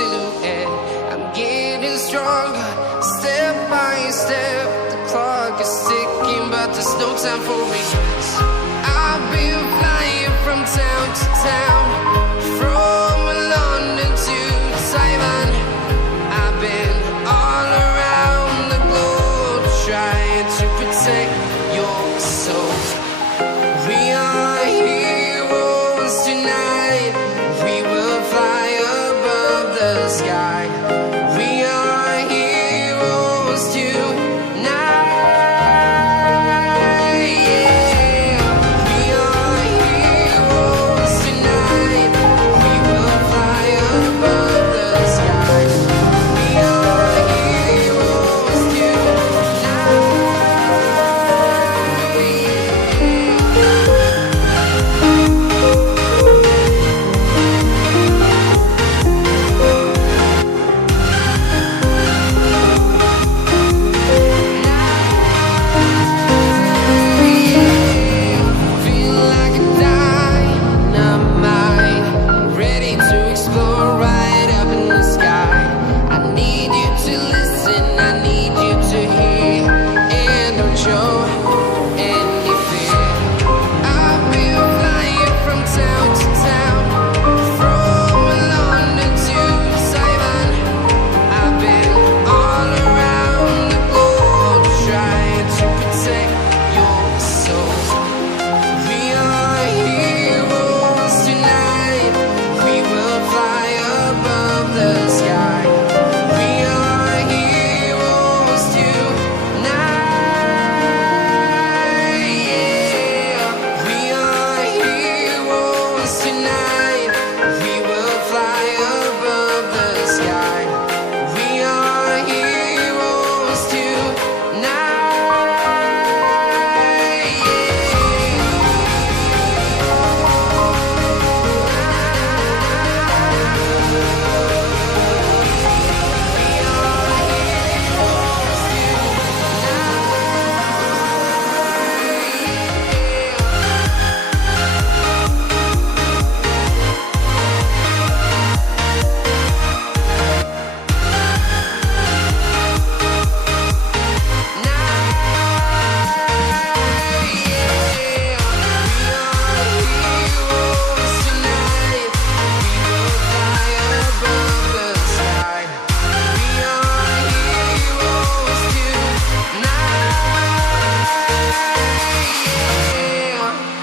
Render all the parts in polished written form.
silhouette. I'm getting stronger, step by step. The clock is ticking, but there's no time for regrets. I've been flying from town to town, from London to Taiwan. I've been all around the globe, trying to protect your soul. We are heroes tonight. We will fly above the sky. We are heroes tonight. Yeah. We are heroes tonight. We will fly above the sky. We are heroes feel like a dynamite, ready to explore right up in the sky. I need you to listen, I need you to hear, and don't show any fear. I've been flying from town to town, from London to Taiwan. I've been all around the globe, trying to protect your soul. We are heroes tonight. We will fly above the sky. We are heroes tonight. Yeah. We are heroes tonight. We will fly above the sky. We are heroes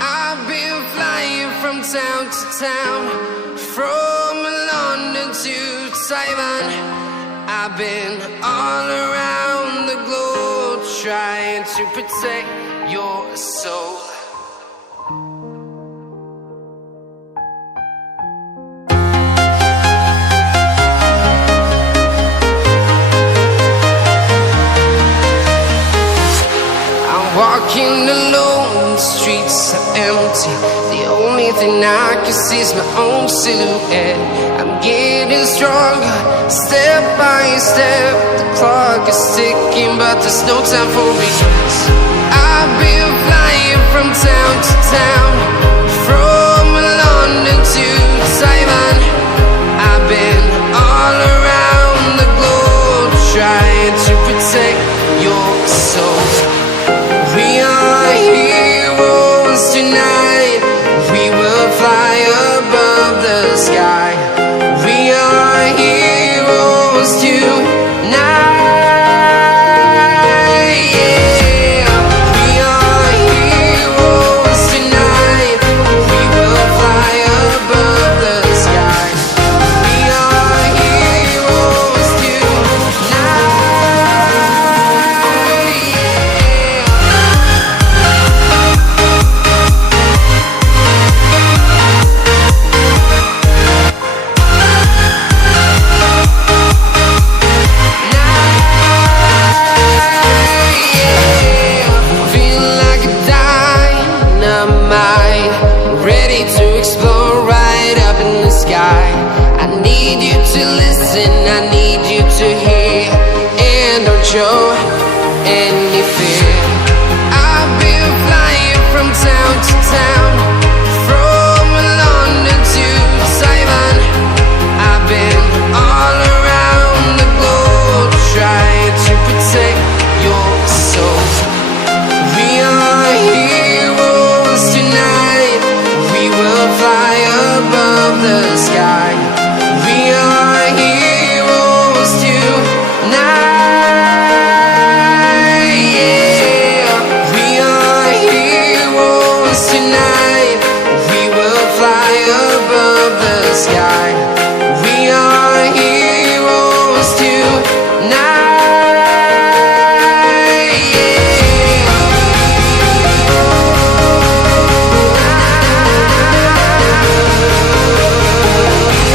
I've been flying from town to town, from London to Taiwan. I've been all around the globe, trying to protect your soul. I'm walking alone, the streets are empty. The only thing I can see is my own silhouette. I'm getting stronger, step by step. The clock is ticking, but there's no time for regrets. I've been flying from town to town, from London to Taiwan. I've been all around the globe, trying to protect your soul. We are heroes tonight. We will fly above the sky. We are heroes tonight. Yeah. We are heroes tonight. We will fly above the sky. We are heroes tonight. Feel like a dynamite, ready to explore right up in the sky. I need you to listen, I need you to hear, and don't show any fear. I've been flying from town to town,